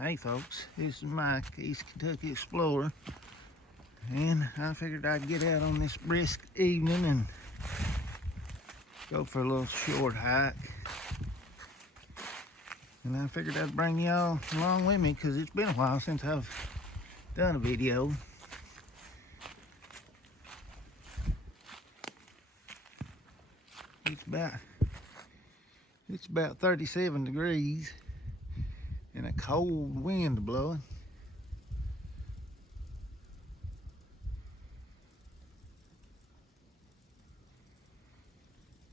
Hey folks, this is Mike, East Kentucky Explorer, and I figured I'd get out on this brisk evening and go for a little short hike. And I figured I'd bring y'all along with me because it's been a while since I've done a video. It's about 37 degrees and a cold wind blowing.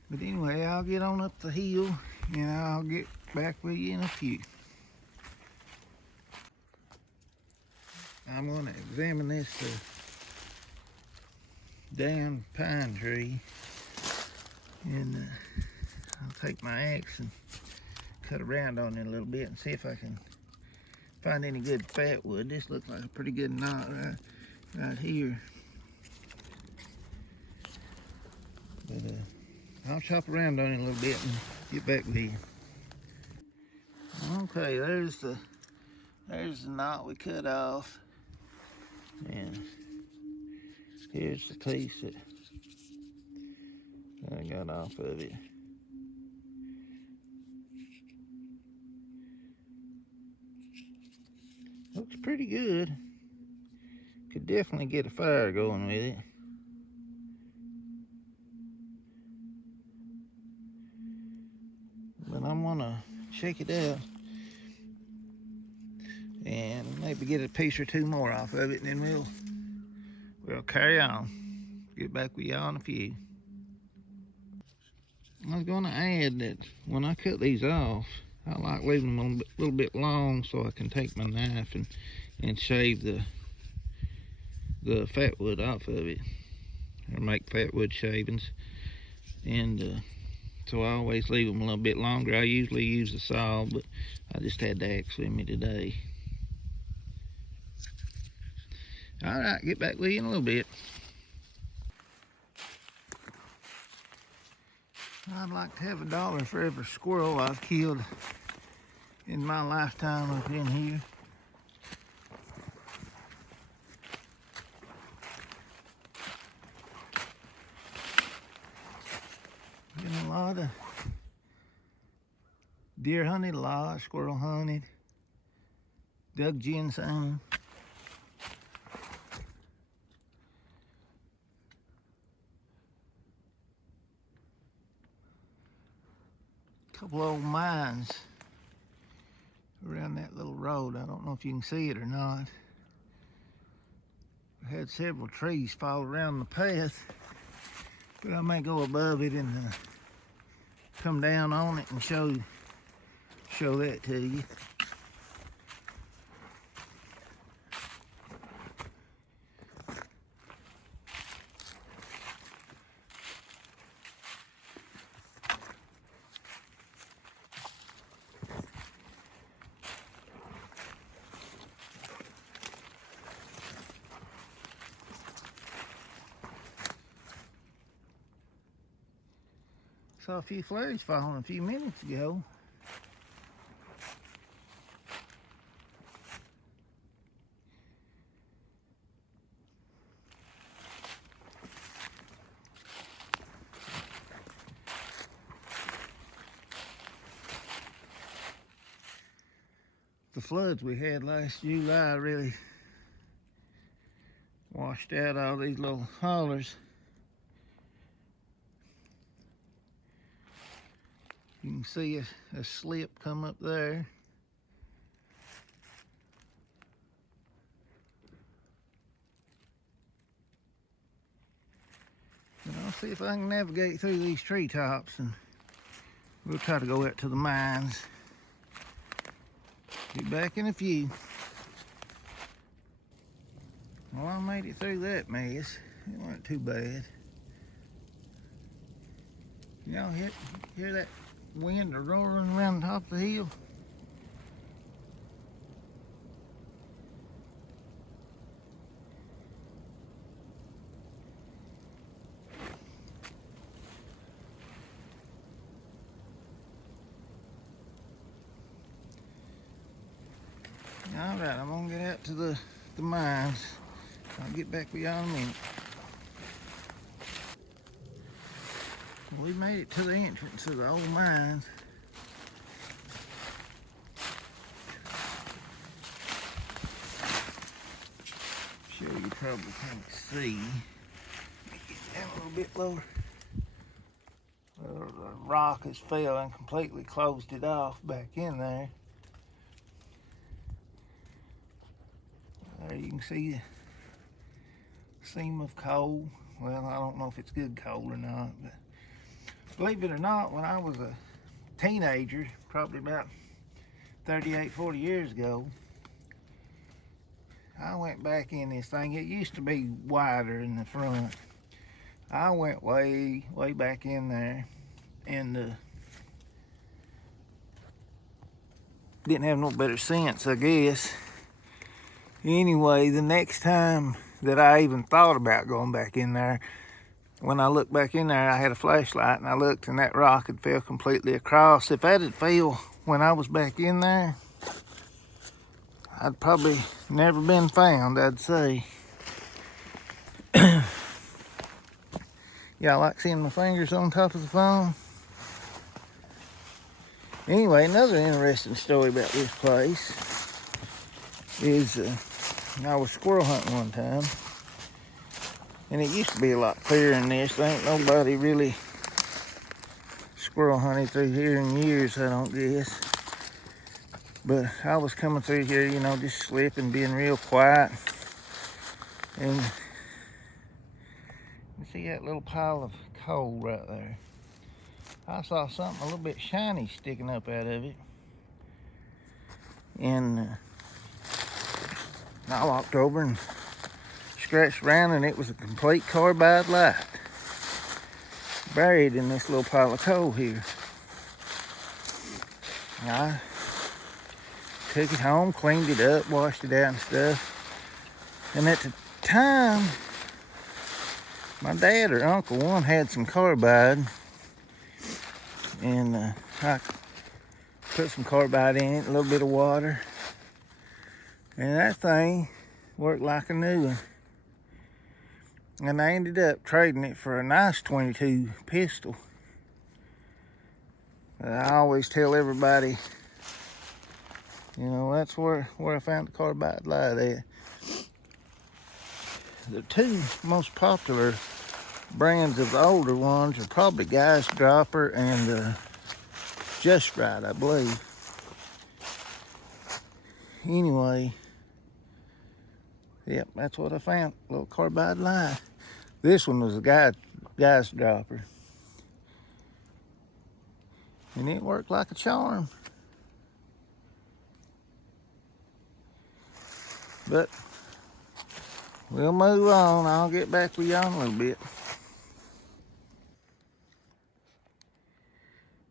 But anyway, I'll get on up the hill and I'll get back with you in a few. I'm going to examine this damn pine tree, and I'll take my axe and cut around on it a little bit and see if I can find any good fat wood. This looks like a pretty good knot right here. But I'll chop around on it a little bit and get back with you. Okay, there's the knot we cut off, and here's the piece that I got off of it. Looks pretty good. Could definitely get a fire going with it. But I'm gonna check it out and maybe get a piece or two more off of it, and then we'll carry on. Get back with y'all in a few. I was gonna add that when I cut these off, I like leaving them a little bit long so I can take my knife and shave the fat wood off of it, or make fat wood shavings. And so I always leave them a little bit longer. I usually use a saw, but I just had the axe with me today. All right, get back with you in a little bit. I'd like to have $1 for every squirrel I've killed in my lifetime up in here. Been a lot of deer hunted, a lot, squirrel hunted, dug ginseng. Couple old mines around that little road. I don't know if you can see it or not. I had several trees fall around the path, but I may go above it and come down on it and show that to you. Saw a few flares falling a few minutes ago. The floods we had last July really washed out all these little hollers. You can see a slip come up there. And I'll see if I can navigate through these treetops, and we'll try to go out to the mines. Be back in a few. Well, I made it through that mess. It wasn't too bad. Y'all hear that wind roaring around the top of the hill? All right, I'm gonna get out to the mines. I'll get back with y'all in a minute. We made it to the entrance of the old mines. Sure you probably can't see. Let me get down a little bit lower. The rock has fell and completely closed it off back in there. There you can see the seam of coal. Well, I don't know if it's good coal or not, but believe it or not, when I was a teenager, probably about 38, 40 years ago, I went back in this thing. It used to be wider in the front. I went way, way back in there and didn't have no better sense, I guess. Anyway, the next time that I even thought about going back in there, when I looked back in there, I had a flashlight and I looked and that rock had fell completely across. If that had fell when I was back in there, I'd probably never been found, I'd say. Y'all like seeing my fingers on top of the phone? Anyway, another interesting story about this place is I was squirrel hunting one time, and it used to be a lot clearer than this. There ain't nobody really squirrel hunting through here in years, I don't guess. But I was coming through here, you know, just slipping, being real quiet. And you see that little pile of coal right there? I saw something a little bit shiny sticking up out of it. And I walked over and scratched around, and it was a complete carbide light buried in this little pile of coal here. I took it home, cleaned it up, washed it out and stuff. And at the time, my dad or uncle, one had some carbide, and I put some carbide in it, a little bit of water, and that thing worked like a new one. And I ended up trading it for a nice 22 pistol. I always tell everybody, you know, that's where I found the carbide light at. The two most popular brands of the older ones are probably Guy's Dropper and Just Right, I believe. Anyway, yep, that's what I found, a little carbide light. This one was a Guy's Dropper. And it worked like a charm. But we'll move on. I'll get back with y'all in a little bit.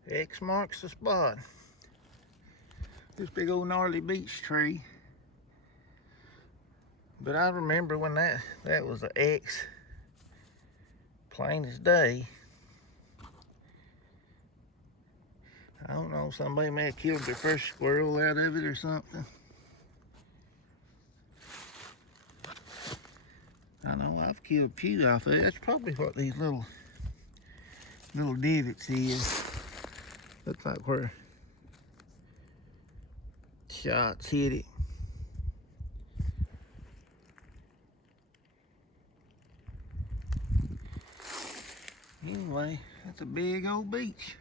X marks the spot. This big old gnarly beech tree. But I remember when that was an X, plain as day. I don't know, somebody may have killed their first squirrel out of it or something. I know I've killed a few off of it. That's probably what these little divots is. Looks like where shots hit it. Anyway, that's a big old beech.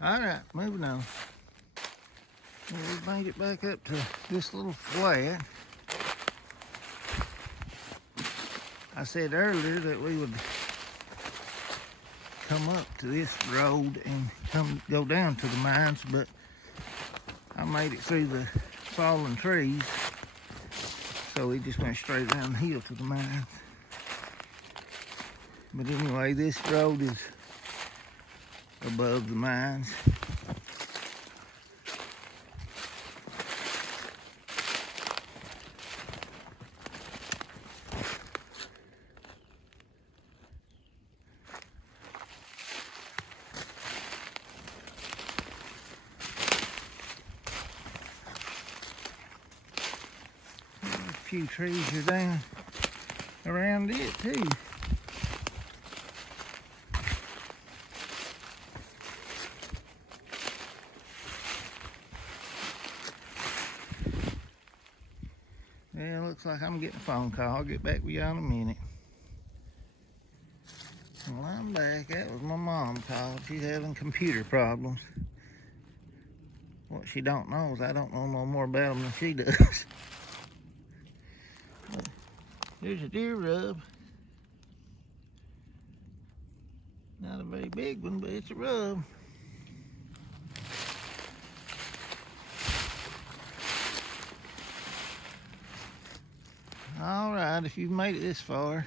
All right, moving on. Well, we made it back up to this little flat. I said earlier that we would come up to this road and go down to the mines, but I made it through the fallen trees, so we just went straight down the hill to the mines. But anyway, this road is above the mines. few trees are down around it too. Well, looks like I'm getting a phone call. I'll get back with y'all in a minute. Well, I'm back. That was my mom calling. She's having computer problems. What she don't know is I don't know no more about them than she does. There's a deer rub. Not a very big one, but it's a rub. All right, if you've made it this far,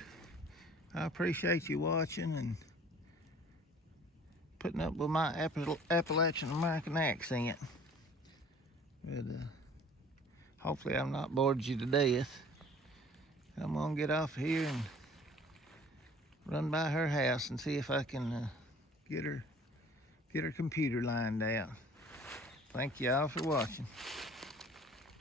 I appreciate you watching and putting up with my Appalachian American accent. But hopefully I've not bored you to death. I'm gonna get off here and run by her house and see if I can get her computer lined out. Thank y'all for watching.